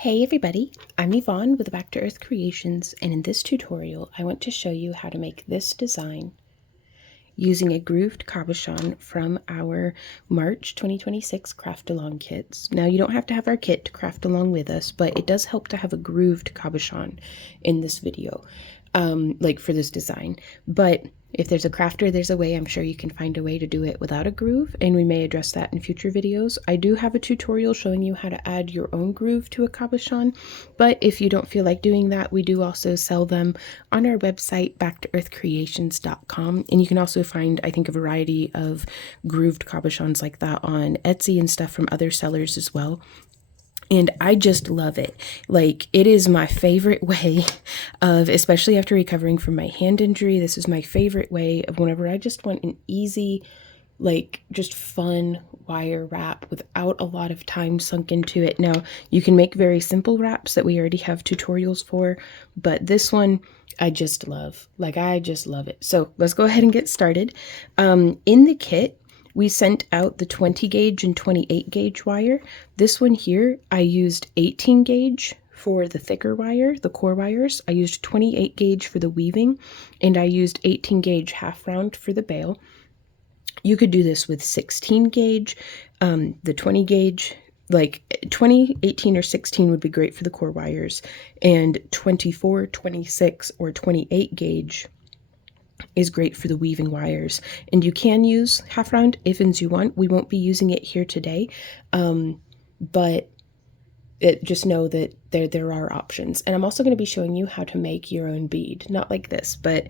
Hey everybody, I'm Yvonne with Back to Earth Creations, and in this tutorial I want to show you how to make this design using a grooved cabochon from our March 2026 craft along kits. Now you don't have to have our kit to craft along with us, but it does help to have a grooved cabochon in this video, like for this design. But if there's a crafter, there's a way. I'm sure you can find a way to do it without a groove, and we may address that in future videos. I do have a tutorial showing you how to add your own groove to a cabochon, but if you don't feel like doing that, we do also sell them on our website, backtoearthcreations.com, and you can also find, I think, a variety of grooved cabochons like that on Etsy and stuff from other sellers as well. And I just love it. Like, it is my favorite way of, especially after recovering from my hand injury, this is my favorite way of whenever I just want an easy, like, just fun wire wrap without a lot of time sunk into it. Now, you can make very simple wraps that we already have tutorials for, but this one I just love. Like, I just love it. So let's go ahead and get started. In the kit, we sent out the 20 gauge and 28 gauge wire. This one here, I used 18 gauge for the thicker wire, the core wires. I used 28 gauge for the weaving, and I used 18 gauge half round for the bail. You could do this with 16 gauge, the 20 gauge, like 20, 18, or 16 would be great for the core wires, and 24, 26, or 28 gauge is great for the weaving wires. And you can use half round if and you want. We won't be using it here today, but just know that there are options. And I'm also going to be showing you how to make your own bead, not like this, but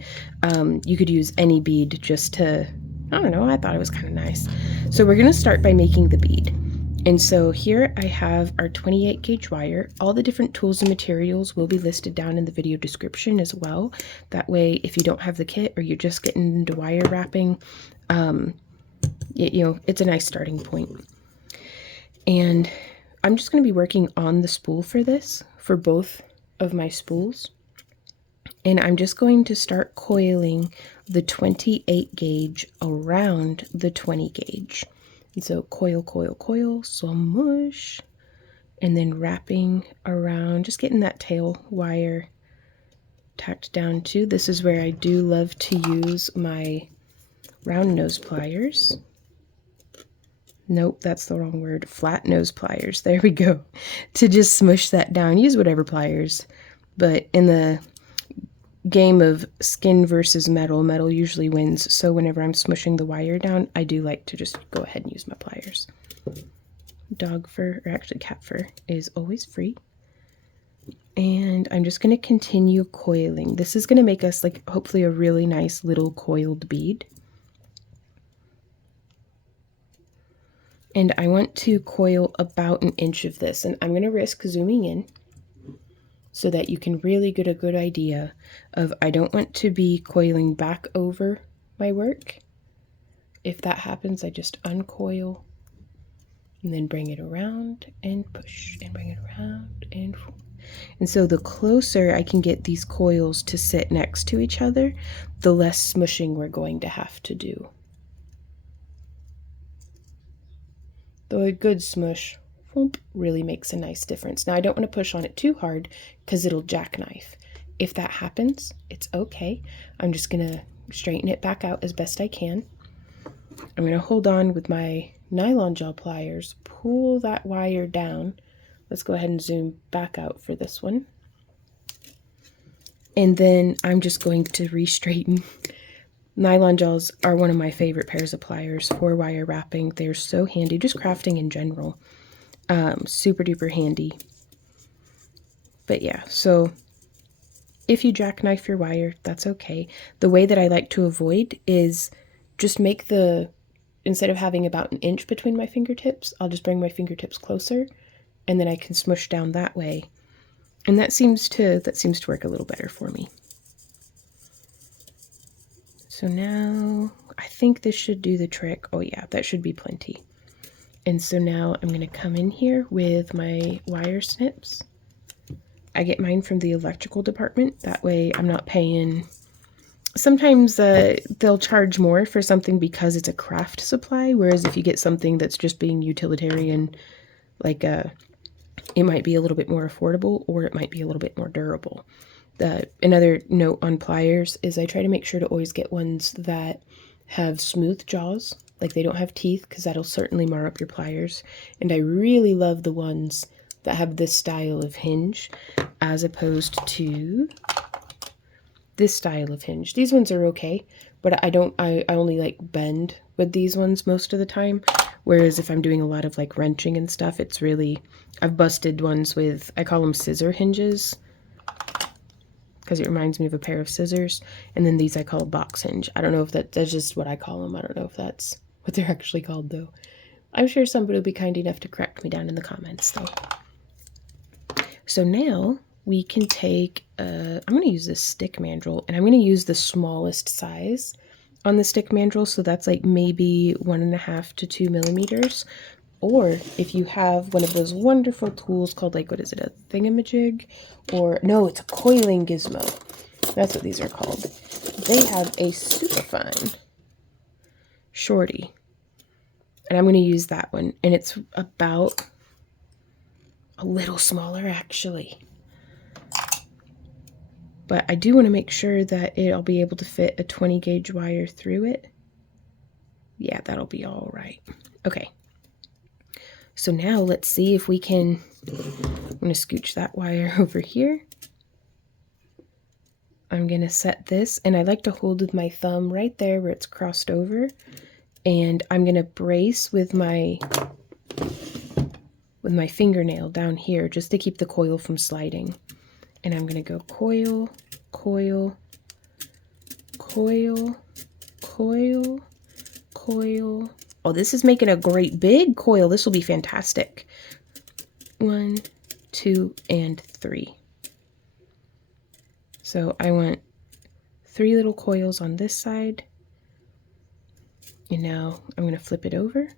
you could use any bead just to, I don't know, I thought it was kind of nice. So we're going to start by making the bead. And so here I have our 28 gauge wire. All the different tools and materials will be listed down in the video description as well. That way, if you don't have the kit or you're just getting into wire wrapping, it's a nice starting point. And I'm just going to be working on the spool for this, for both of my spools. And I'm just going to start coiling the 28 gauge around the 20 gauge. And so coil, coil, coil, smush, and then wrapping around, just getting that tail wire tacked down too. This is where I do love to use my round nose pliers. Nope, that's the wrong word. Flat nose pliers. There we go. To just smush that down. Use whatever pliers. But in the game of skin versus metal, metal usually wins. So whenever I'm smushing the wire down, I do like to just go ahead and use my pliers. Dog fur, or actually cat fur, is always free. And I'm just going to continue coiling. This is going to make us, like, hopefully a really nice little coiled bead. And I want to coil about an inch of this, and I'm going to risk zooming in so that you can really get a good idea of, I don't want to be coiling back over my work. If that happens, I just uncoil and then bring it around and push and bring it around and so the closer I can get these coils to sit next to each other, the less smushing we're going to have to do. Though a good smush really makes a nice difference. Now I don't want to push on it too hard because it'll jackknife. If that happens, it's okay. I'm just going to straighten it back out as best I can. I'm going to hold on with my nylon gel pliers, pull that wire down. Let's go ahead and zoom back out for this one. And then I'm just going to re-straighten. Nylon gels are one of my favorite pairs of pliers for wire wrapping. They're so handy, just crafting in general. Super duper handy. But yeah, so if you jackknife your wire, that's okay. The way that I like to avoid is just make instead of having about an inch between my fingertips, I'll just bring my fingertips closer, and then I can smush down that way. And that seems to work a little better for me. So now I think this should do the trick. Oh yeah, that should be plenty. And so now I'm going to come in here with my wire snips. I get mine from the electrical department. That way I'm not paying. Sometimes they'll charge more for something because it's a craft supply, whereas if you get something that's just being utilitarian, like a it might be a little bit more affordable, or it might be a little bit more durable. Another note on pliers is I try to make sure to always get ones that have smooth jaws, like they don't have teeth, because that'll certainly mar up your pliers. And I really love the ones that have this style of hinge as opposed to this style of hinge. These ones are okay, but I only like bend with these ones most of the time. Whereas if I'm doing a lot of like wrenching and stuff, it's really, I've busted ones with, I call them scissor hinges, because it reminds me of a pair of scissors. And then these I call a box hinge. I don't know if that's just what I call them. I don't know if that's what they're actually called though. I'm sure somebody will be kind enough to correct me down in the comments though. So now we can take, I'm going to use this stick mandrel, and I'm going to use the smallest size on the stick mandrel. So that's like maybe 1.5 to 2 millimeters. Or if you have one of those wonderful tools called, like, what is it, a thingamajig? Or no, it's a coiling gizmo. That's what these are called. They have a super fine shorty, and I'm going to use that one. And it's about a little smaller actually. But I do want to make sure that I'll be able to fit a 20 gauge wire through it. Yeah, that'll be all right. Okay. So now let's see if we can, I'm going to scooch that wire over here. I'm going to set this, and I like to hold with my thumb right there where it's crossed over. And I'm going to brace with my fingernail down here just to keep the coil from sliding. And I'm going to go coil, coil, coil, coil, coil. Oh, this is making a great big coil. This will be fantastic. 1, 2, and 3. So I want 3 little coils on this side. And now I'm going to flip it over,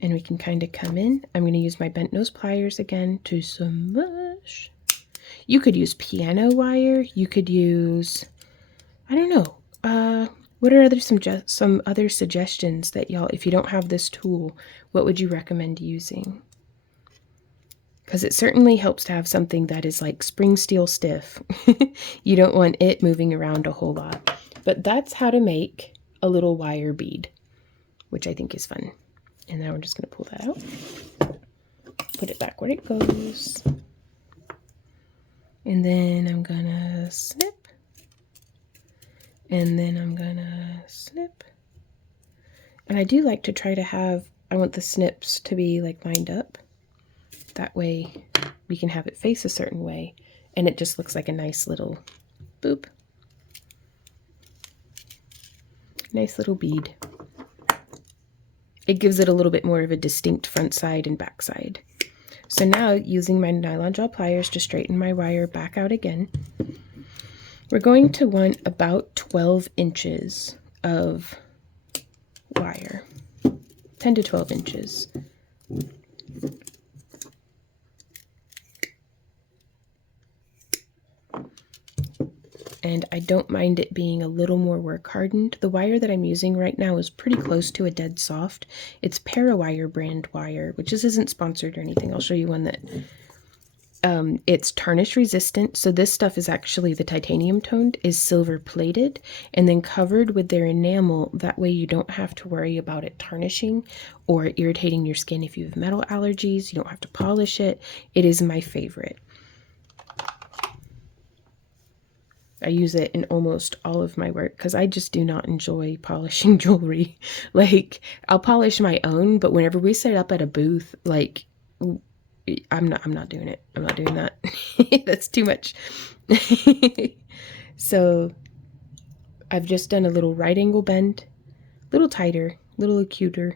and we can kind of come in. I'm going to use my bent nose pliers again to smush. You could use piano wire. You could use, I don't know. What are some other suggestions that y'all, if you don't have this tool, what would you recommend using? Because it certainly helps to have something that is like spring steel stiff. You don't want it moving around a whole lot. But that's how to make a little wire bead, which I think is fun. And now we're just going to pull that out. Put it back where it goes. And then I'm going to snip. And then I'm going to snip. And I do like to try to have, I want the snips to be like lined up. That way we can have it face a certain way, and it just looks like a nice little boop. Nice little bead. It gives it a little bit more of a distinct front side and back side. So now, using my nylon gel pliers to straighten my wire back out again, we're going to want about 12 inches of wire. 10 to 12 inches. And I don't mind it being a little more work hardened. The wire that I'm using right now is pretty close to a dead soft. It's Parawire brand wire, which isn't sponsored or anything. I'll show you one that it's tarnish resistant. So this stuff is actually, the titanium toned is silver plated and then covered with their enamel. That way you don't have to worry about it tarnishing or irritating your skin if you have metal allergies. You don't have to polish it. It is my favorite. I use it in almost all of my work because I just do not enjoy polishing jewelry. Like, I'll polish my own, but whenever we set up at a booth, like, I'm not doing it. I'm not doing that. That's too much. So I've just done a little right angle bend, a little tighter, a little acuter,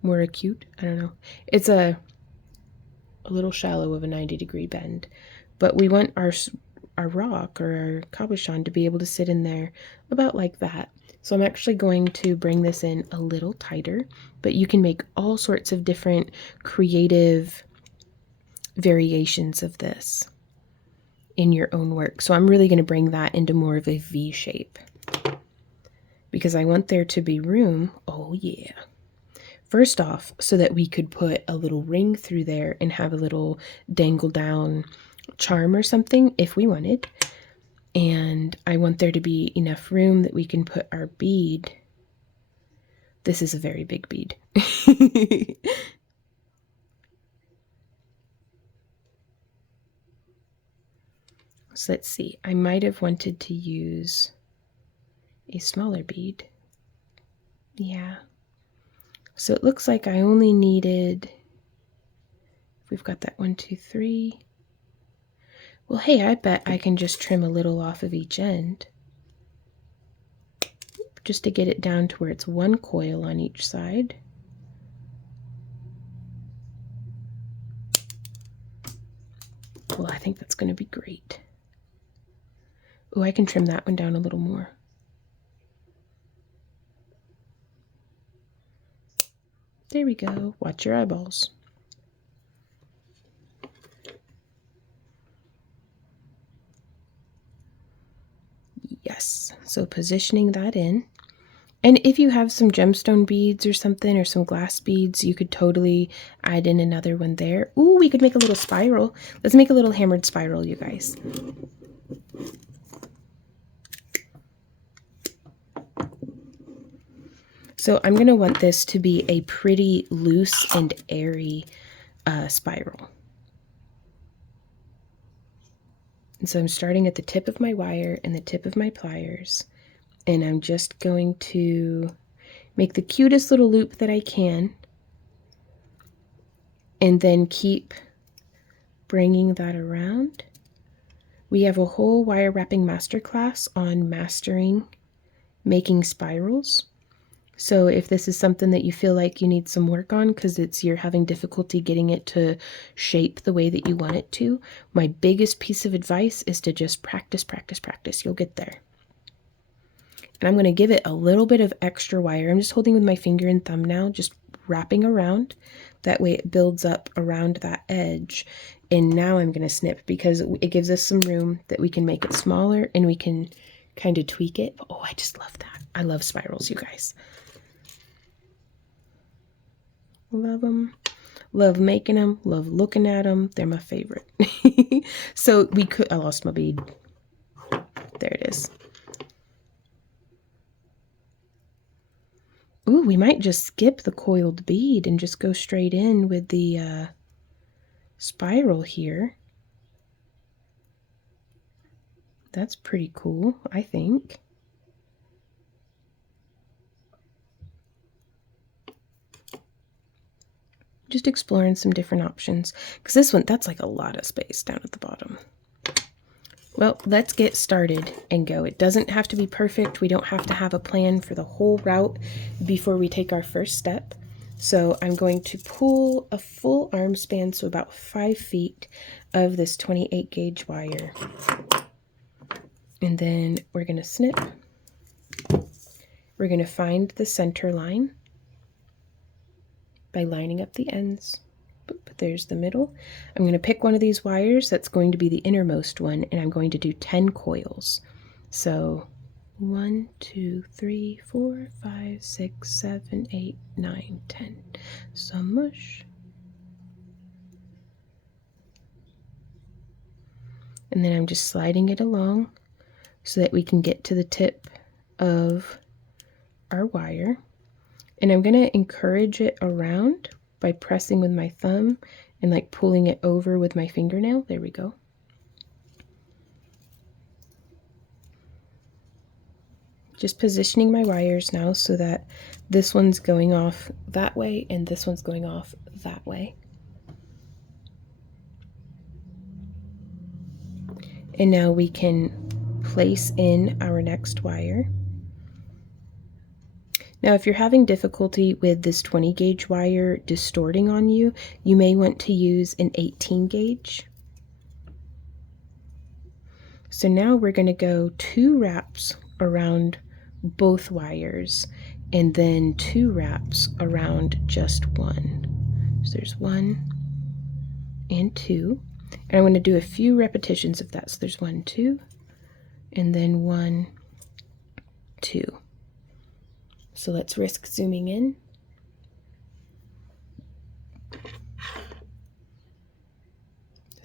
more acute. I don't know. It's a little shallow of a 90-degree bend, but we want our rock or our cabochon to be able to sit in there about like that. So I'm actually going to bring this in a little tighter, but you can make all sorts of different creative variations of this in your own work. So I'm really going to bring that into more of a V shape because I want there to be room, oh yeah, First off, so that we could put a little ring through there and have a little dangle down charm or something if we wanted. And I want there to be enough room that we can put our bead. This is a very big bead. So let's see, I might have wanted to use a smaller bead. Yeah. So it looks like I only needed, we've got that 1, 2, 3. Well, hey, I bet I can just trim a little off of each end, just to get it down to where it's 1 coil on each side. Well, I think that's going to be great. Oh, I can trim that one down a little more. There we go. Watch your eyeballs. Yes, so positioning that in. And if you have some gemstone beads or something, or some glass beads, you could totally add in another one there. Ooh, we could make a little spiral. Let's make a little hammered spiral, you guys. So I'm going to want this to be a pretty loose and airy spiral. And so I'm starting at the tip of my wire and the tip of my pliers, and I'm just going to make the cutest little loop that I can, and then keep bringing that around. We have a whole wire wrapping masterclass on mastering making spirals. So if this is something that you feel like you need some work on because you're having difficulty getting it to shape the way that you want it to, my biggest piece of advice is to just practice, practice, practice. You'll get there. And I'm going to give it a little bit of extra wire. I'm just holding with my finger and thumb now, just wrapping around. That way it builds up around that edge. And now I'm going to snip because it gives us some room that we can make it smaller and we can kind of tweak it. Oh, I just love that. I love spirals, you guys. Love them. Love making them. Love looking at them. They're my favorite. So we could, I lost my bead. There it is. Ooh, we might just skip the coiled bead and just go straight in with the spiral here. That's pretty cool, I think. Just exploring some different options, because this one, that's like a lot of space down at the bottom. Well, let's get started and go. It doesn't have to be perfect. We don't have to have a plan for the whole route before we take our first step. So I'm going to pull a full arm span, so about 5 feet of this 28 gauge wire. And then we're going to snip. We're going to find the center line by lining up the ends. Boop, there's the middle. I'm going to pick one of these wires that's going to be the innermost one, and I'm going to do 10 coils. So 1, 2, 3, 4, 5, 6, 7, 8, 9, 10. Some mush. And then I'm just sliding it along so that we can get to the tip of our wire. And I'm going to encourage it around by pressing with my thumb and like pulling it over with my fingernail. There we go. Just positioning my wires now so that this one's going off that way and this one's going off that way. And now we can place in our next wire. Now, if you're having difficulty with this 20 gauge wire distorting on you, you may want to use an 18 gauge. So now we're going to go 2 wraps around both wires and then 2 wraps around just one. So there's 1 and 2. And I'm going to do a few repetitions of that. So there's 1, 2, and then 1, 2. So let's risk zooming in.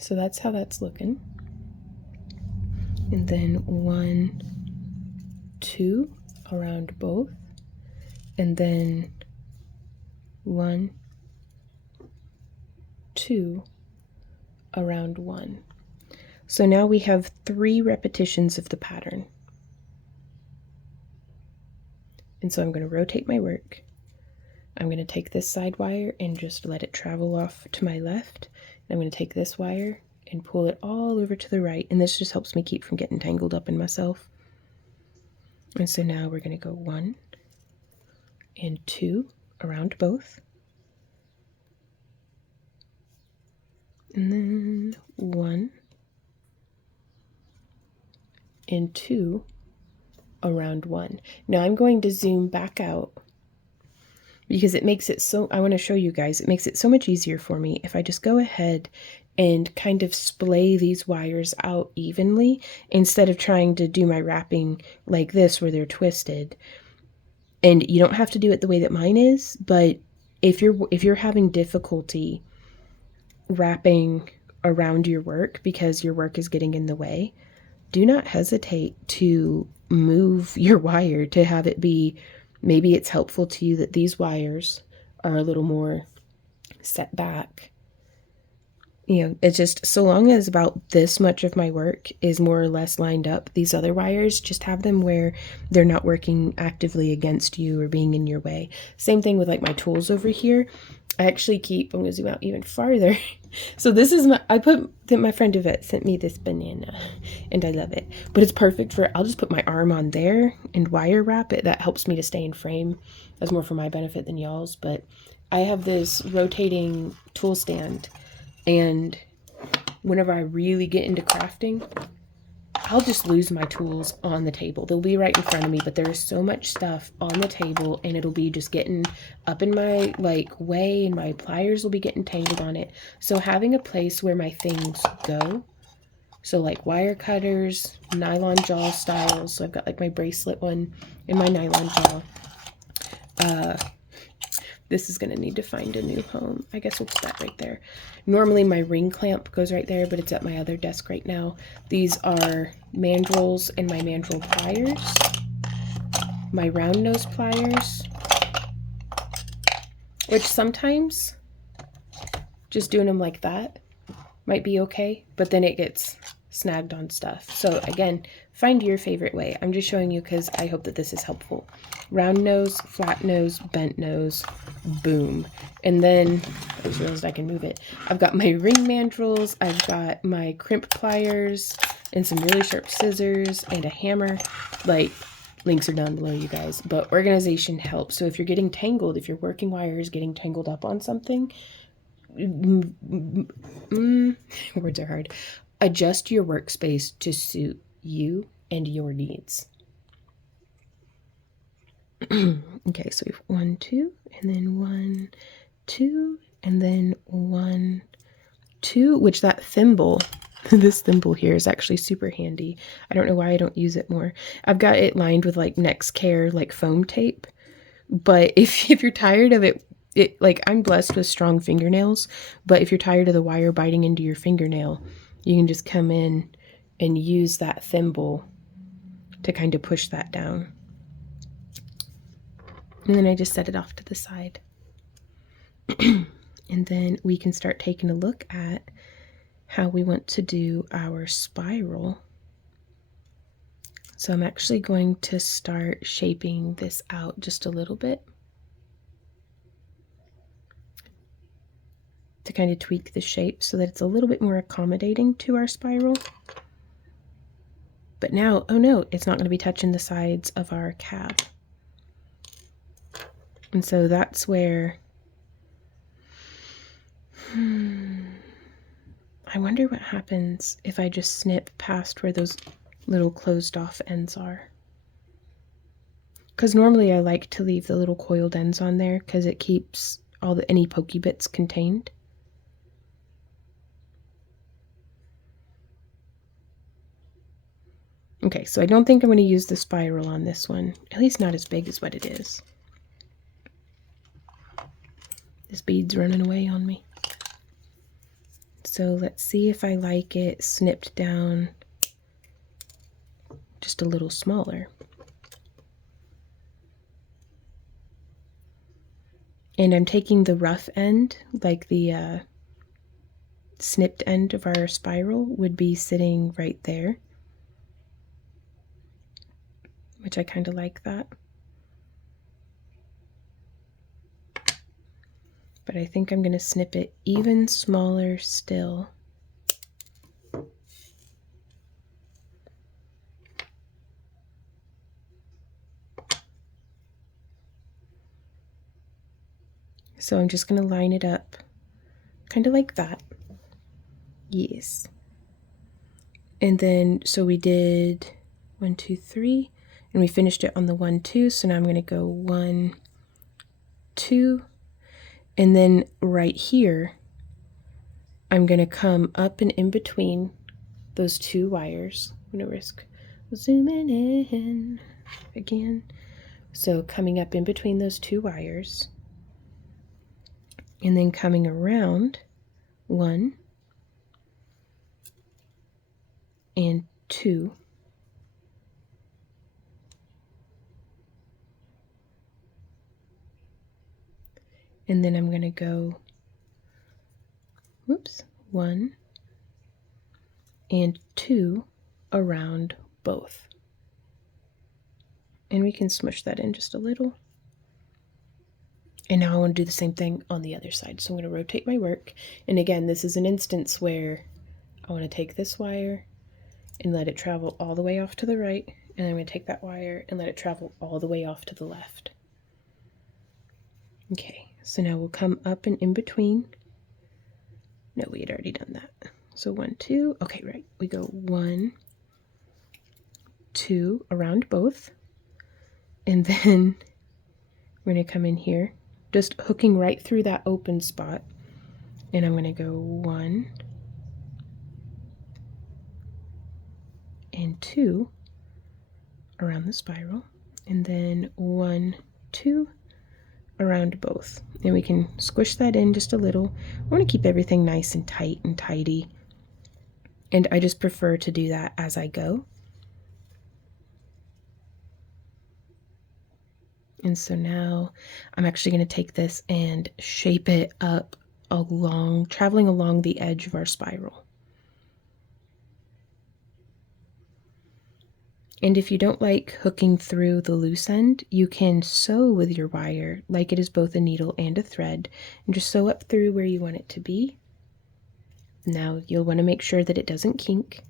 So that's how that's looking. And then 1, 2 around both. And then 1, 2 around 1. So now we have 3 repetitions of the pattern. And so I'm going to rotate my work. I'm going to take this side wire and just let it travel off to my left. And I'm going to take this wire and pull it all over to the right. And this just helps me keep from getting tangled up in myself. And so now we're going to go 1 and 2 around both. And then 1 and 2 around 1. Now I'm going to zoom back out because it makes it so, I want to show you guys, it makes it so much easier for me if I just go ahead and kind of splay these wires out evenly instead of trying to do my wrapping like this where they're twisted. And you don't have to do it the way that mine is, but if you're having difficulty wrapping around your work because your work is getting in the way, do not hesitate to move your wire to have it be, maybe it's helpful to you that these wires are a little more set back. You know, it's just so long as about this much of my work is more or less lined up, these other wires, just have them where they're not working actively against you or being in your way. Same thing with like my tools over here. I actually keep, I'm going to zoom out even farther. So this is my friend Yvette sent me this banana and I love it, but it's perfect for, I'll just put my arm on there and wire wrap it. That helps me to stay in frame. That's more for my benefit than y'all's, but I have this rotating tool stand, and whenever I really get into crafting, I'll just lose my tools on the table. They'll be right in front of me, but there is so much stuff on the table and it'll be just getting up in my way, and my pliers will be getting tangled on it. So having a place where my things go, so like wire cutters, nylon jaw styles. So I've got like my bracelet one and my nylon jaw. This is going to need to find a new home. I guess we'll put that right there. Normally my ring clamp goes right there, but it's at my other desk right now. These are mandrels and my mandrel pliers. My round nose pliers. Which sometimes just doing them like that might be okay, but then it gets snagged on stuff. So again, find your favorite way. I'm just showing you because I hope that this is helpful. Round nose, flat nose, bent nose, boom. And then I just realized I can move it. I've got my ring mandrels, I've got my crimp pliers and some really sharp scissors and a hammer. Like, links are down below, you guys, but organization helps. So if you're getting tangled, if your working wire is getting tangled up on something, words are hard. Adjust your workspace to suit you and your needs. Okay, so we have 1, 2, and then 1, 2, and then 1, 2, which that thimble, this thimble here is actually super handy. I don't know why I don't use it more. I've got it lined with like Next Care, like foam tape, but if you're tired of it, like I'm blessed with strong fingernails, but if you're tired of the wire biting into your fingernail, you can just come in and use that thimble to kind of push that down. And then I just set it off to the side. And then we can start taking a look at how we want to do our spiral. So I'm actually going to start shaping this out just a little bit to kind of tweak the shape so that it's a little bit more accommodating to our spiral. But now, oh no, it's not going to be touching the sides of our cab. And so that's where, I wonder what happens if I just snip past where those little closed off ends are. Because normally I like to leave the little coiled ends on there because it keeps any pokey bits contained. Okay, so I don't think I'm going to use the spiral on this one, at least not as big as what it is. This bead's running away on me. So let's see if I like it snipped down just a little smaller. And I'm taking the rough end, like the snipped end of our spiral would be sitting right there, which I kind of like that. But I think I'm going to snip it even smaller still. So I'm just going to line it up kind of like that. Yes. And then, so we did 1, 2, 3, and we finished it on the 1, 2. So now I'm going to go 1, 2, and then right here, I'm going to come up and in between those 2 wires. I'm going to risk zooming in again. So coming up in between those 2 wires, and then coming around 1 and 2. And then I'm going to go, whoops, 1 and 2 around both. And we can smush that in just a little. And now I want to do the same thing on the other side. So I'm going to rotate my work. And again, this is an instance where I want to take this wire and let it travel all the way off to the right. And I'm going to take that wire and let it travel all the way off to the left. Okay, so now we'll come up and in between. No, we had already done that. So 1, 2, okay, right. We go 1, 2 around both. And then we're going to come in here, just hooking right through that open spot. And I'm going to go 1 and 2 around the spiral. And then 1, 2 around both. And we can squish that in just a little. I want to keep everything nice and tight and tidy. And I just prefer to do that as I go. And so now I'm actually going to take this and shape it up along, traveling along the edge of our spiral. And if you don't like hooking through the loose end, you can sew with your wire like it is both a needle and a thread, and just sew up through where you want it to be. Now you'll want to make sure that it doesn't kink.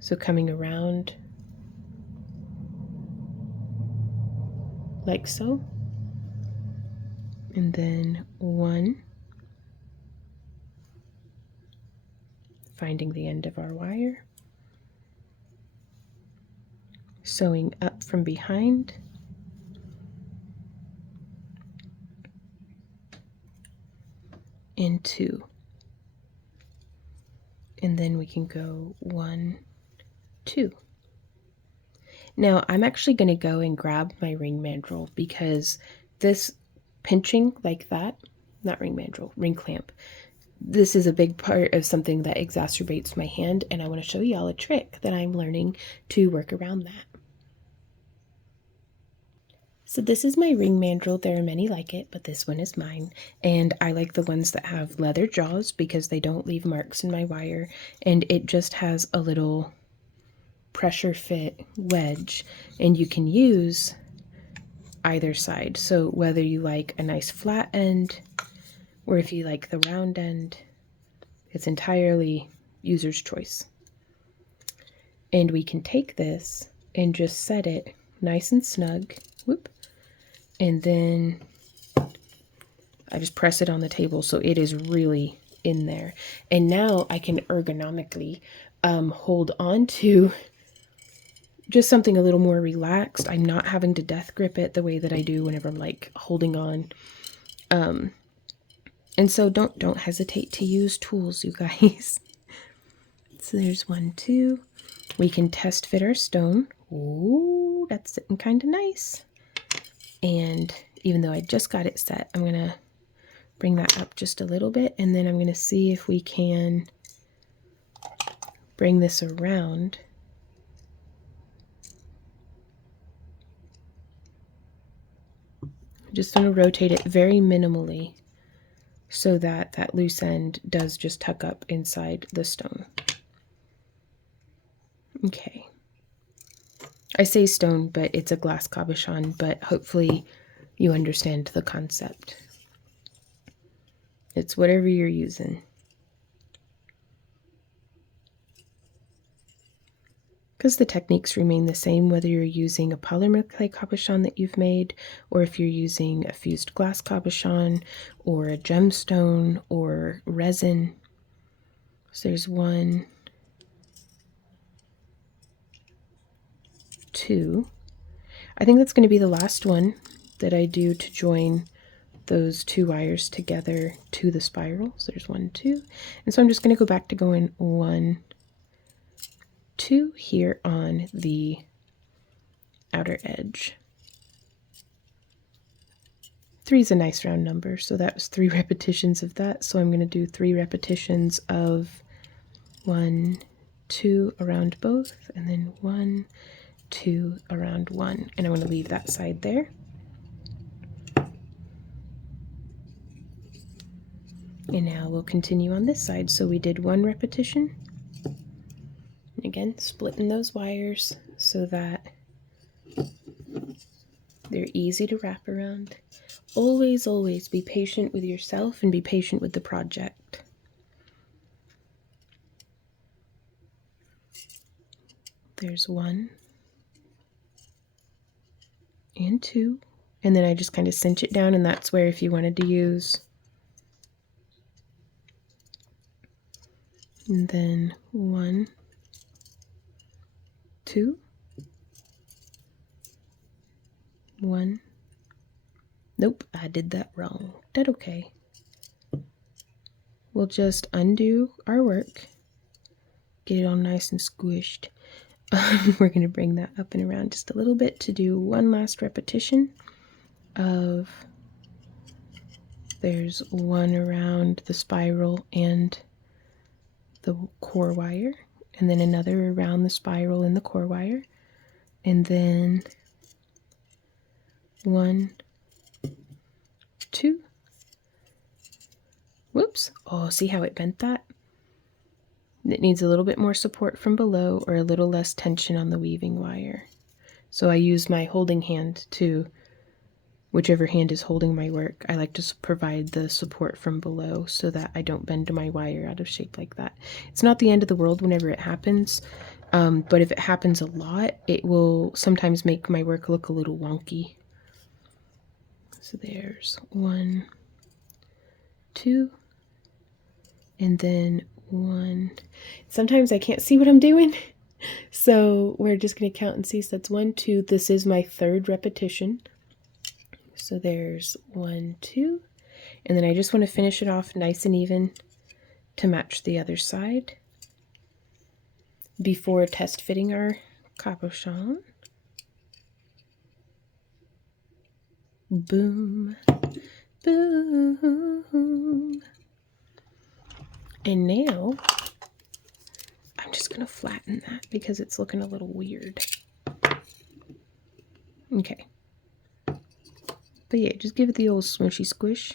So coming around like so, and then 1, finding the end of our wire, sewing up from behind, and 2, and then we can go 1, 2. Now I'm actually going to go and grab my ring mandrel, because this pinching like that, not ring mandrel, ring clamp, this is a big part of something that exacerbates my hand, and I want to show y'all a trick that I'm learning to work around that. So this is my ring mandrel. There are many like it, but this one is mine. And I like the ones that have leather jaws because they don't leave marks in my wire, and it just has a little pressure fit wedge, and you can use either side. So whether you like a nice flat end or if you like the round end, it's entirely user's choice. And we can take this and just set it nice and snug, whoop, and then I just press it on the table so it is really in there. And now I can ergonomically hold on to just something a little more relaxed. I'm not having to death grip it the way that I do whenever I'm like holding on. And so don't hesitate to use tools, you guys. So there's 1, 2. We can test fit our stone. Ooh, that's sitting kind of nice. And even though I just got it set, I'm gonna bring that up just a little bit, and then I'm going to see if we can bring this around. I'm just going to rotate it very minimally so that that loose end does just tuck up inside the stone. Okay. I say stone, but it's a glass cabochon, but hopefully you understand the concept. It's whatever you're using. Because the techniques remain the same whether you're using a polymer clay cabochon that you've made, or if you're using a fused glass cabochon, or a gemstone, or resin. So there's 1, 2. I think that's going to be the last one that I do to join those 2 wires together to the spiral. So there's 1, 2. And so I'm just going to go back to going 1, 2 here on the outer edge. 3 is a nice round number, so that was 3 repetitions of that. So I'm going to do 3 repetitions of 1, 2 around both, and then 1, 2 around 1. And I'm going to leave that side there. And now we'll continue on this side. So we did 1 repetition. And again, splitting those wires so that they're easy to wrap around. Always, always be patient with yourself and be patient with the project. There's 1 and 2. And then I just kind of cinch it down, and that's where if you wanted to use, and then 1, 2, 1. Nope, I did that wrong. That's okay. We'll just undo our work, get it all nice and squished. We're going to bring that up and around just a little bit to do 1 last repetition of, there's 1 around the spiral and the core wire, and then another around the spiral and the core wire, and then 1, 2. Whoops. Oh, see how it bent that? It needs a little bit more support from below or a little less tension on the weaving wire. So I use my holding hand to, whichever hand is holding my work, I like to provide the support from below so that I don't bend my wire out of shape like that. It's not the end of the world whenever it happens, but if it happens a lot, it will sometimes make my work look a little wonky. So there's 1, 2, and then 1. Sometimes I can't see what I'm doing, so we're just going to count and see. So that's 1, 2. This is my 3rd repetition. So there's 1, 2, and then I just want to finish it off nice and even to match the other side before test fitting our cabochon. Boom, boom. And now I'm just going to flatten that because it's looking a little weird. Okay. But yeah, just give it the old smushy squish.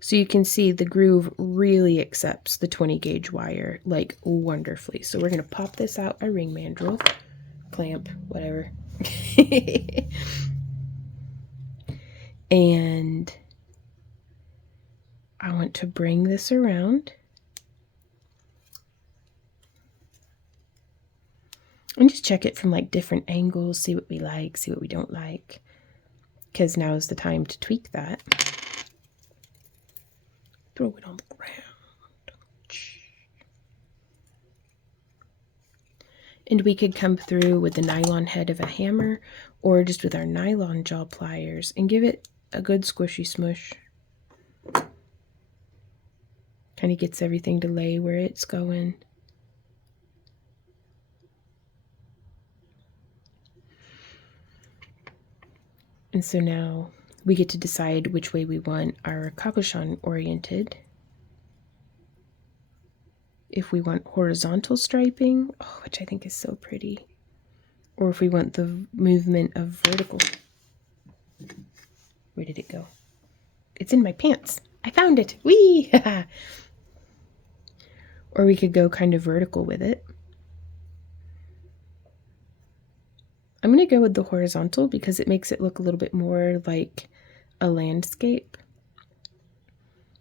So you can see the groove really accepts the 20 gauge wire like wonderfully. So we're going to pop this out a ring mandrel, clamp, whatever. And I want to bring this around and just check it from like different angles, see what we like, see what we don't like, because now is the time to tweak that. Throw it on the ground. And we could come through with the nylon head of a hammer or just with our nylon jaw pliers and give it a good squishy smush. Kind of gets everything to lay where it's going. And so now we get to decide which way we want our cabochon oriented. If we want horizontal striping, oh, which I think is so pretty, or if we want the movement of vertical. Where did it go? It's in my pants. I found it. Whee! Or we could go kind of vertical with it. I'm going to go with the horizontal because it makes it look a little bit more like a landscape.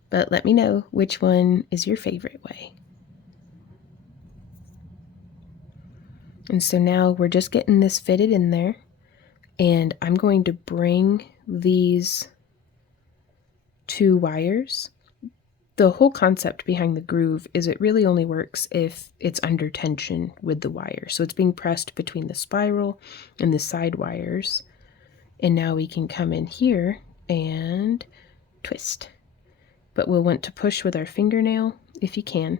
But let me know which one is your favorite way. And so now we're just getting this fitted in there, and I'm going to bring these 2 wires. The whole concept behind the groove is it really only works if it's under tension with the wire. So it's being pressed between the spiral and the side wires. And now we can come in here and twist. But we'll want to push with our fingernail, if you can,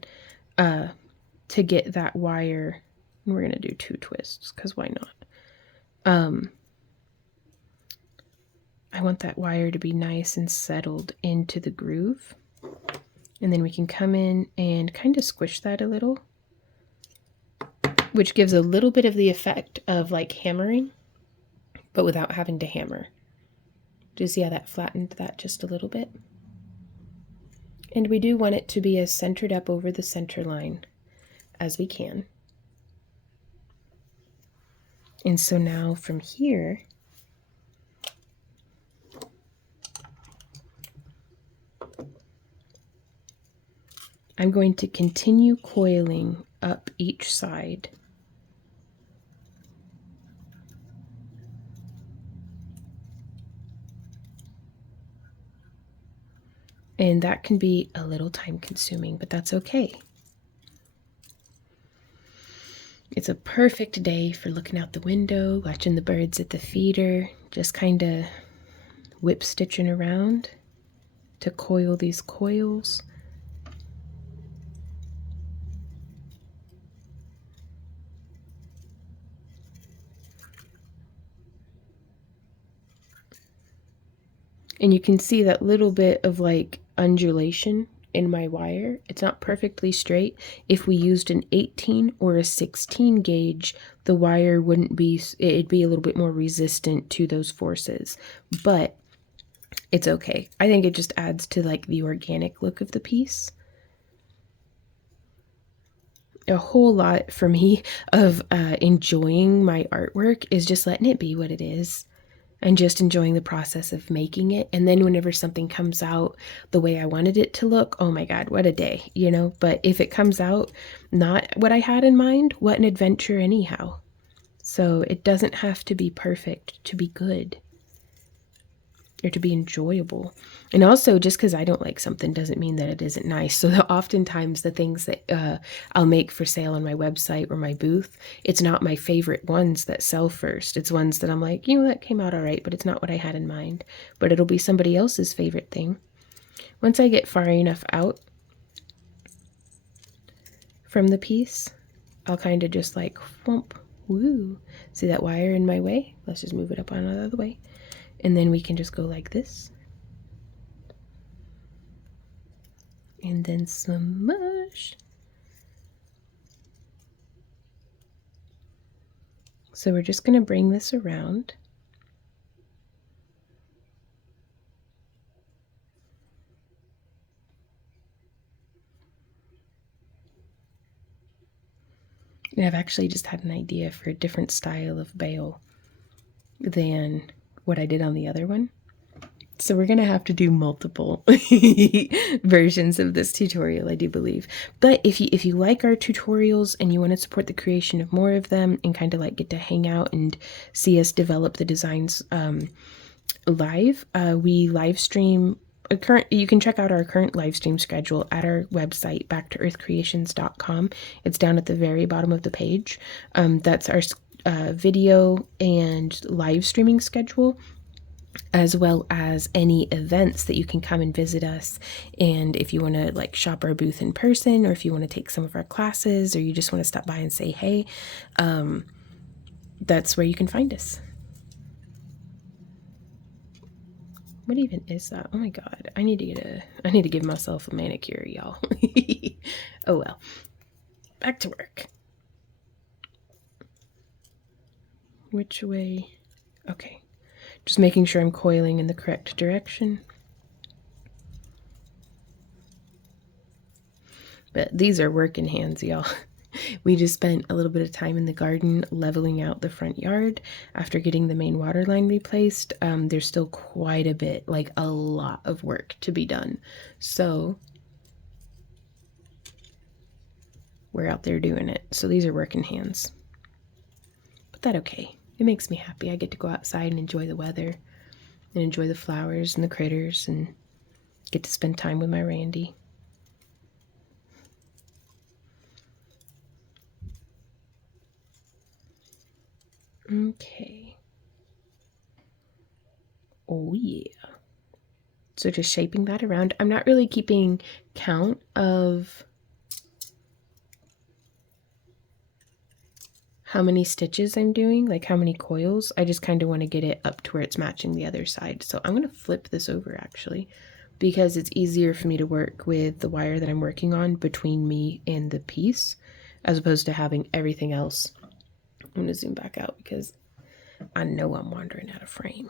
to get that wire. And we're going to do 2 twists, because why not? I want that wire to be nice and settled into the groove. And then we can come in and kind of squish that a little, which gives a little bit of the effect of like hammering, but without having to hammer. Do you see how that flattened that just a little bit? And we do want it to be as centered up over the center line as we can. And so now from here, I'm going to continue coiling up each side. And that can be a little time consuming, but that's okay. It's a perfect day for looking out the window, watching the birds at the feeder, just kind of whip stitching around to coil these coils. And you can see that little bit of like undulation in my wire. It's not perfectly straight. If we used an 18 or a 16 gauge, the wire wouldn't be, it'd be a little bit more resistant to those forces, but it's okay. I think it just adds to like the organic look of the piece. A whole lot for me of enjoying my artwork is just letting it be what it is. And just enjoying the process of making it. And then whenever something comes out the way I wanted it to look, oh my God, what a day, you know? But if it comes out not what I had in mind, what an adventure anyhow. So it doesn't have to be perfect to be good or to be enjoyable. And also, just because I don't like something doesn't mean that it isn't nice. So oftentimes the things that I'll make for sale on my website or my booth, it's not my favorite ones that sell first. It's ones that I'm like, you know, that came out all right, but it's not what I had in mind. But it'll be somebody else's favorite thing. Once I get far enough out from the piece, I'll kind of just like, whoomp, woo. See that wire in my way? Let's just move it up on out of the way. And then we can just go like this. And then smush. So we're just going to bring this around. And I've actually just had an idea for a different style of bail than what I did on the other one. So we're going to have to do multiple versions of this tutorial, I do believe. But if you like our tutorials and you want to support the creation of more of them and kind of like get to hang out and see us develop the designs live, we live stream you can check out our current live stream schedule at our website, backtoearthcreations.com. It's down at the very bottom of the page. That's our video and live streaming schedule, as well as any events that you can come and visit us. And if you want to like shop our booth in person, or if you want to take some of our classes, or you just want to stop by and say hey, that's where you can find us. What even is that? Oh my god. I need to give myself a manicure, y'all. Oh well. Back to work. Which way? Okay. Just making sure I'm coiling in the correct direction. But these are working hands, y'all. We just spent a little bit of time in the garden leveling out the front yard after getting the main water line replaced. There's still quite a bit, like a lot of work to be done. So we're out there doing it. So these are working hands. But that's okay. It makes me happy. I get to go outside and enjoy the weather and enjoy the flowers and the critters and get to spend time with my Randy. Okay. Oh yeah. So just shaping that around. I'm not really keeping count of how many stitches I'm doing, like how many coils. I just kind of want to get it up to where it's matching the other side. So I'm going to flip this over actually, because it's easier for me to work with the wire that I'm working on between me and the piece, as opposed to having everything else. I'm going to zoom back out because I know I'm wandering out of frame.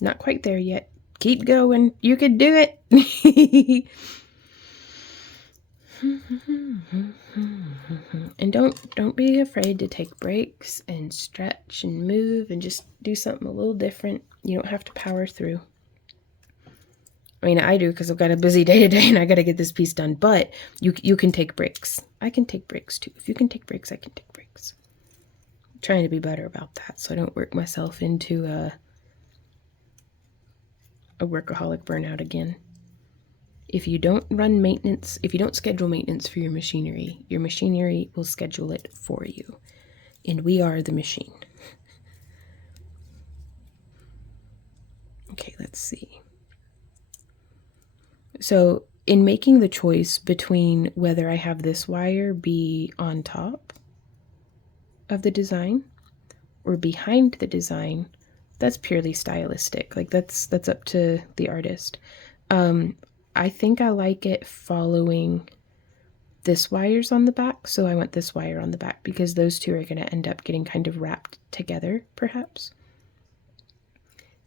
Not quite there yet. Keep going. You can do it. And don't be afraid to take breaks and stretch and move and just do something a little different. You don't have to power through. I mean, I do because I've got a busy day today and I got to get this piece done, but you can take breaks. I can take breaks too. If you can take breaks, I can take breaks. I'm trying to be better about that so I don't work myself into a workaholic burnout again. If you don't run maintenance, if you don't schedule maintenance for your machinery will schedule it for you. And we are the machine. Okay, let's see. So in making the choice between whether I have this wire be on top of the design or behind the design, that's purely stylistic. Like that's up to the artist. I think I like it following this wire's on the back, so I want this wire on the back because those two are going to end up getting kind of wrapped together, perhaps.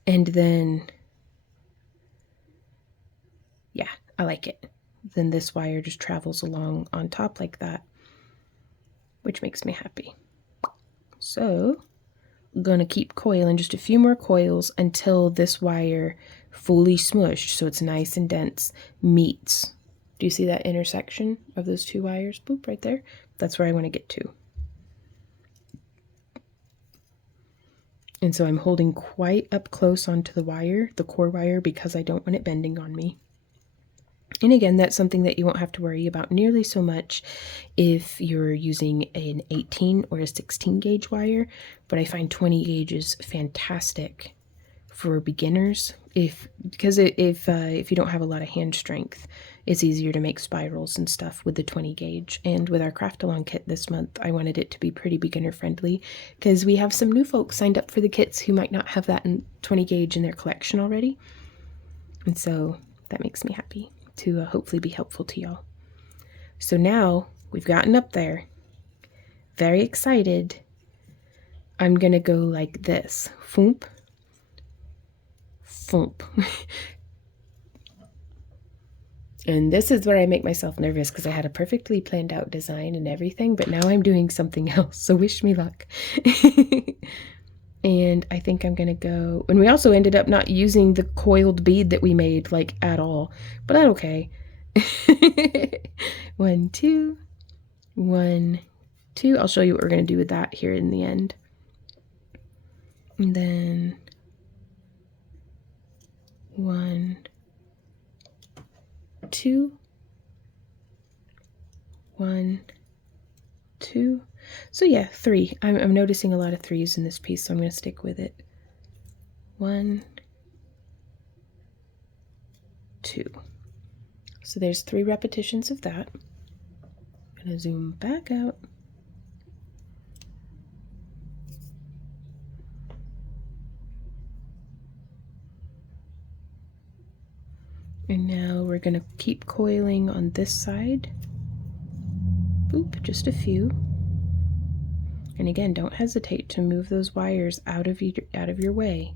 And then, yeah, I like it. Then this wire just travels along on top like that, which makes me happy. So I'm going to keep coiling just a few more coils until this wire fully smushed, so it's nice and dense, meets. Do you see that intersection of those two wires? Boop, right there. That's where I want to get to. And so I'm holding quite up close onto the wire, the core wire, because I don't want it bending on me. And again, that's something that you won't have to worry about nearly so much if you're using an 18 or a 16 gauge wire, but I find 20 gauge is fantastic for beginners because if you don't have a lot of hand strength, it's easier to make spirals and stuff with the 20 gauge. And with our craft along kit this month, I wanted it to be pretty beginner friendly because we have some new folks signed up for the kits who might not have that in 20 gauge in their collection already. And so that makes me happy to hopefully be helpful to y'all. So now we've gotten up there, very excited. I'm gonna go like this, foomp, foomp. And this is where I make myself nervous because I had a perfectly planned out design and everything, but now I'm doing something else, so wish me luck. And I think I'm gonna go, and we also ended up not using the coiled bead that we made like at all, but that's okay. 1, 2, 1, 2. I'll show you what we're gonna do with that here in the end. And then 1, 2, 1, 2. So yeah, 3. I'm noticing a lot of 3s in this piece, so I'm going to stick with it. 1, 2. So there's 3 repetitions of that. I'm going to zoom back out. And now we're going to keep coiling on this side. Boop, just a few. And again, don't hesitate to move those wires out of your way.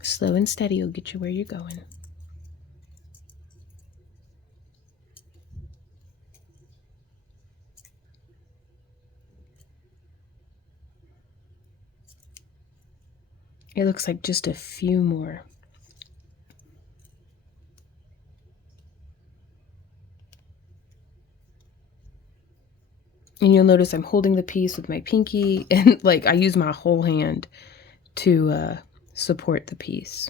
Slow and steady will get you where you're going. It looks like just a few more. And you'll notice I'm holding the piece with my pinky, and like I use my whole hand to support the piece.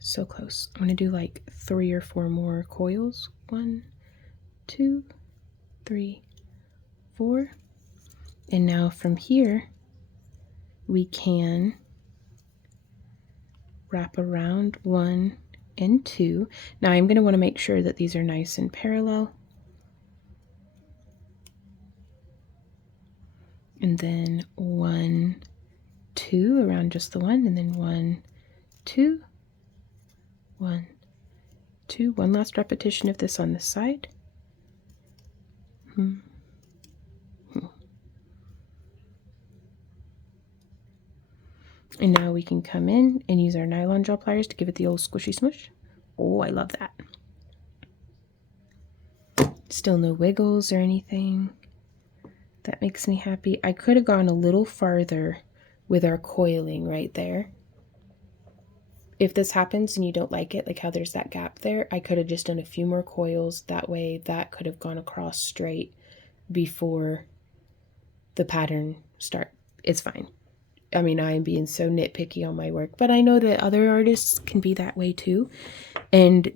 So close. I'm going to do like 3 or 4 more coils. 1, 2, 3, 4. And now from here, we can wrap around 1 and 2. Now I'm going to want to make sure that these are nice and parallel. And then 1, 2 around just the 1, and then 1, 2, 1, 2. One last repetition of this on this side. And now we can come in and use our nylon gel pliers to give it the old squishy smush. Oh, I love that. Still no wiggles or anything. That makes me happy. I could have gone a little farther with our coiling right there. If this happens and you don't like it, like how there's that gap there, I could have just done a few more coils. That way that could have gone across straight before the pattern start. It's fine. I mean, I am being so nitpicky on my work, but I know that other artists can be that way too. And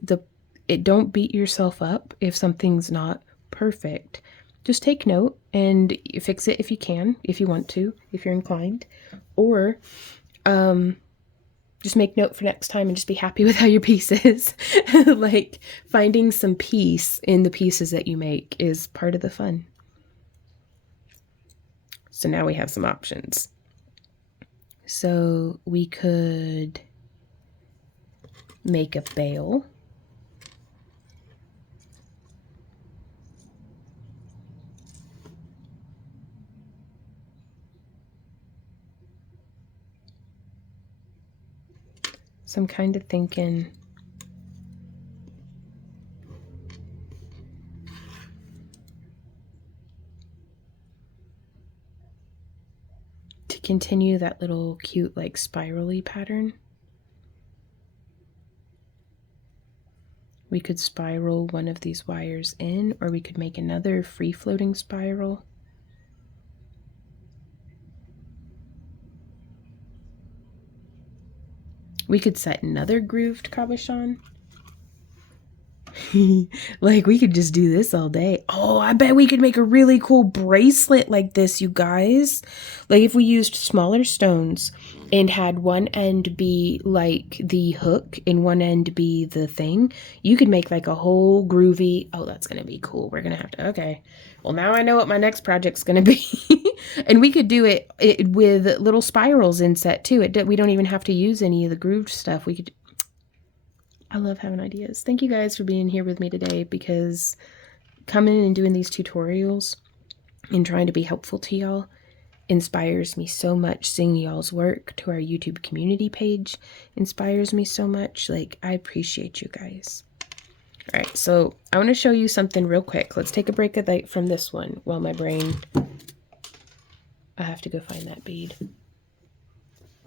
don't beat yourself up if something's not perfect. Just take note and fix it if you can, if you want to, if you're inclined, or just make note for next time and just be happy with how your piece is. Like finding some peace in the pieces that you make is part of the fun. So now we have some options. So we could make a bail. So I'm kind of thinking to continue that little cute like spirally pattern. We could spiral one of these wires in, or we could make another free floating spiral. We could set another grooved cabochon. Like we could just do this all day. Oh, I bet we could make a really cool bracelet like this, you guys. Like if we used smaller stones and had one end be like the hook and one end be the thing, you could make like a whole groovy. Oh, that's gonna be cool. We're gonna have to, okay. Well, now I know what my next project's gonna be. And we could do it with little spirals inset too. We don't even have to use any of the grooved stuff. We could. I love having ideas. Thank you guys for being here with me today, because coming and doing these tutorials and trying to be helpful to y'all inspires me so much. Seeing y'all's work to our YouTube community page inspires me so much. Like, I appreciate you guys. All right, so I want to show you something real quick. Let's take a break from this one while my brain I have to go find that bead.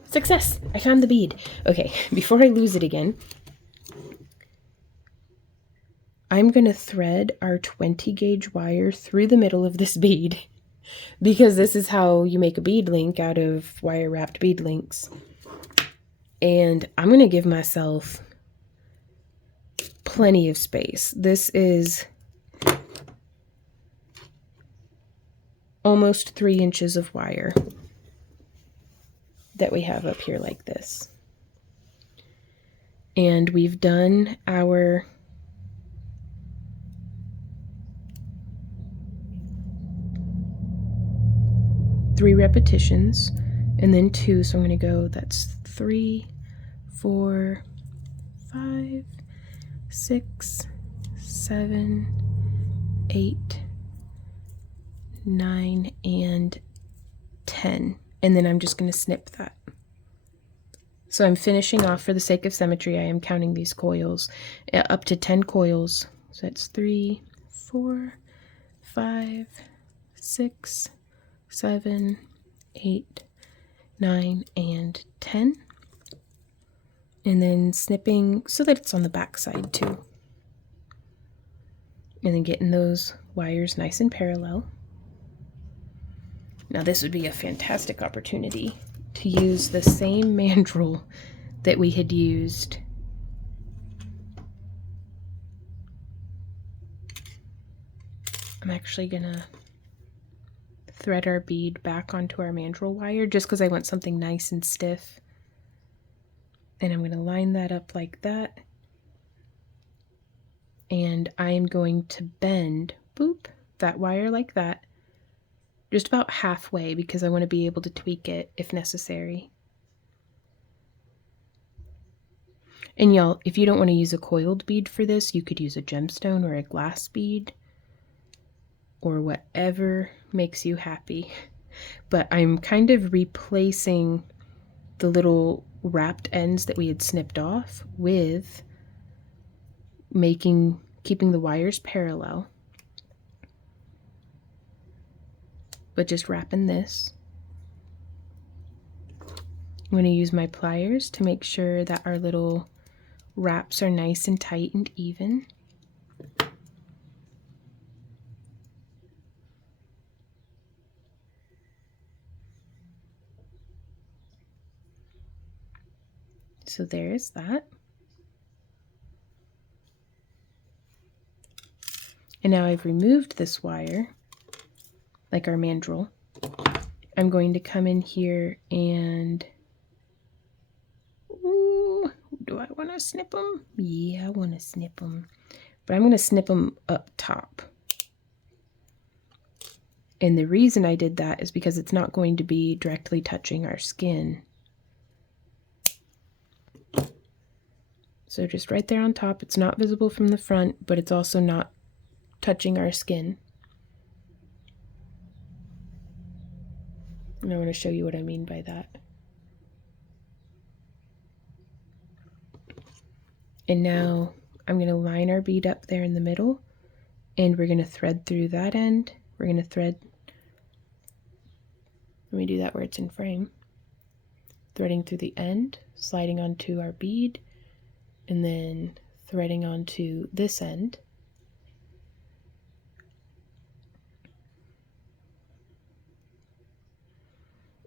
Success! I found the bead. Okay, before I lose it again, I'm going to thread our 20 gauge wire through the middle of this bead because this is how you make a bead link out of wire wrapped bead links. And I'm going to give myself plenty of space. This is almost 3 inches of wire that we have up here like this. And we've done our three repetitions and then 2, so I'm going to go, that's 3, 4, 5, 6, 7, 8, 9, and 10. And then I'm just going to snip that. So I'm finishing off, for the sake of symmetry, I am counting these coils up to 10 coils. So that's 3, 4, 5, 6, 7, 8, 9, and 10. And then snipping so that it's on the back side too. And then getting those wires nice and parallel. Now this would be a fantastic opportunity to use the same mandrel that we had used I'm actually gonna thread our bead back onto our mandrel wire just because I want something nice and stiff. And I'm gonna line that up like that. And I'm going to bend, boop, that wire like that, just about halfway because I want to be able to tweak it if necessary. And y'all, if you don't want to use a coiled bead for this, you could use a gemstone or a glass bead or whatever makes you happy. But I'm kind of replacing the little wrapped ends that we had snipped off with keeping the wires parallel, but just wrapping this. I'm going to use my pliers to make sure that our little wraps are nice and tight and even. So there's that. And now I've removed this wire, like our mandrel. I'm going to come in here and, ooh, do I want to snip them? Yeah, I want to snip them. But I'm going to snip them up top. And the reason I did that is because it's not going to be directly touching our skin. So just right there on top, it's not visible from the front, but it's also not touching our skin. And I want to show you what I mean by that. And now I'm going to line our bead up there in the middle, and we're going to thread through that end. We're going to thread, let me do that where it's in frame. Threading through the end, sliding onto our bead, and then threading onto this end.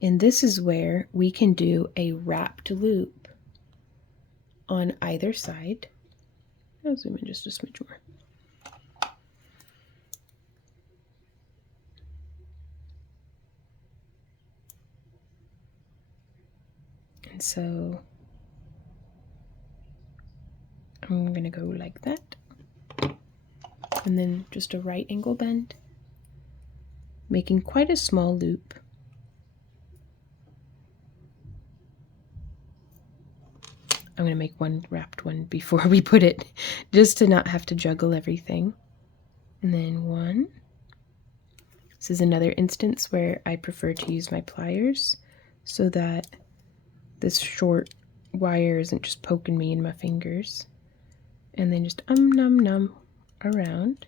And this is where we can do a wrapped loop on either side. I'll zoom in just a smidge more. And so I'm going to go like that. And then just a right angle bend, making quite a small loop. I'm going to make one wrapped one before we put it, just to not have to juggle everything. And then one. This is another instance where I prefer to use my pliers so that this short wire isn't just poking me in my fingers. And then just num num around.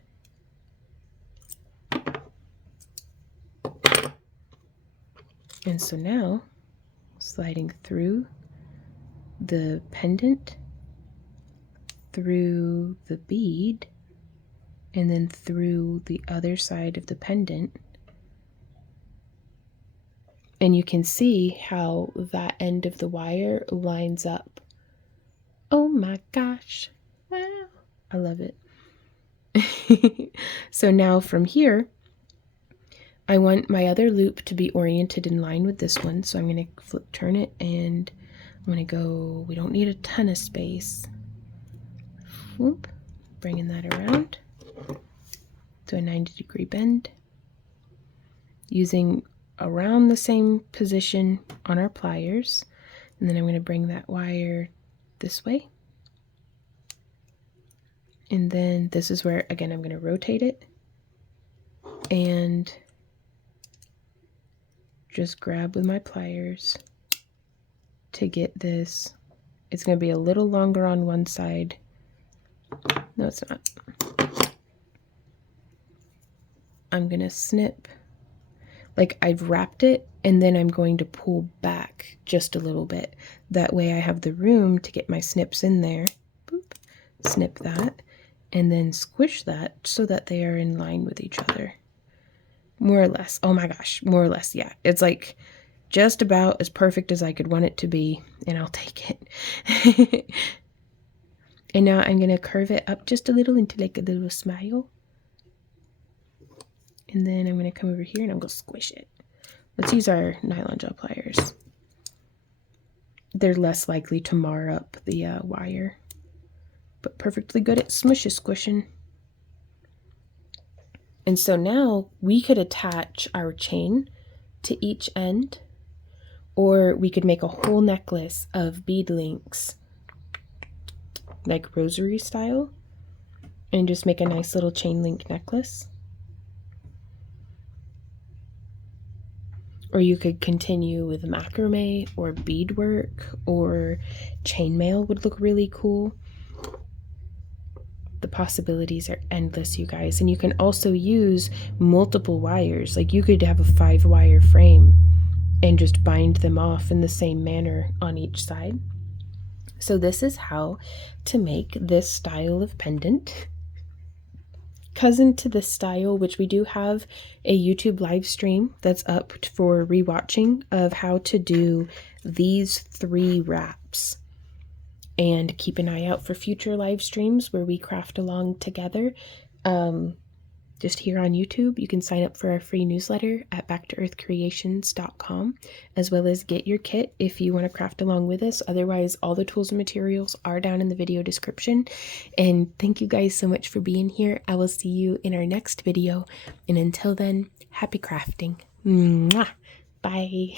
And so now, sliding through the pendant, through the bead, and then through the other side of the pendant. And you can see how that end of the wire lines up. Oh my gosh. Wow. I love it. So now from here, I want my other loop to be oriented in line with this one. So I'm going to turn it, and I'm going to go, we don't need a ton of space. Whoop, bringing that around to a 90-degree bend, using around the same position on our pliers. And then I'm going to bring that wire this way. And then this is where, again, I'm going to rotate it and just grab with my pliers to get this. It's going to be a little longer on one side. No, it's not. I'm going to snip. Like, I've wrapped it, and then I'm going to pull back just a little bit. That way I have the room to get my snips in there. Boop. Snip that, and then squish that so that they are in line with each other. More or less. Oh my gosh, more or less, yeah. It's like just about as perfect as I could want it to be, and I'll take it. And now I'm going to curve it up just a little into like a little smile. And then I'm going to come over here and I'm going to squish it. Let's use our nylon gel pliers. They're less likely to mar up the wire, but perfectly good at squishing. And so now we could attach our chain to each end, or we could make a whole necklace of bead links, like rosary style, and just make a nice little chain link necklace. Or you could continue with macrame or beadwork, or chainmail would look really cool. The possibilities are endless, you guys. And you can also use multiple wires. Like, you could have a 5-wire frame and just bind them off in the same manner on each side. So this is how to make this style of pendant. Cousin to this style, which we do have a YouTube live stream that's up for rewatching of how to do these 3 wraps. And keep an eye out for future live streams where we craft along together. Just here on YouTube, you can sign up for our free newsletter at backtoearthcreations.com, as well as get your kit if you want to craft along with us. Otherwise, all the tools and materials are down in the video description. And thank you guys so much for being here. I will see you in our next video. And until then, happy crafting. Mwah! Bye.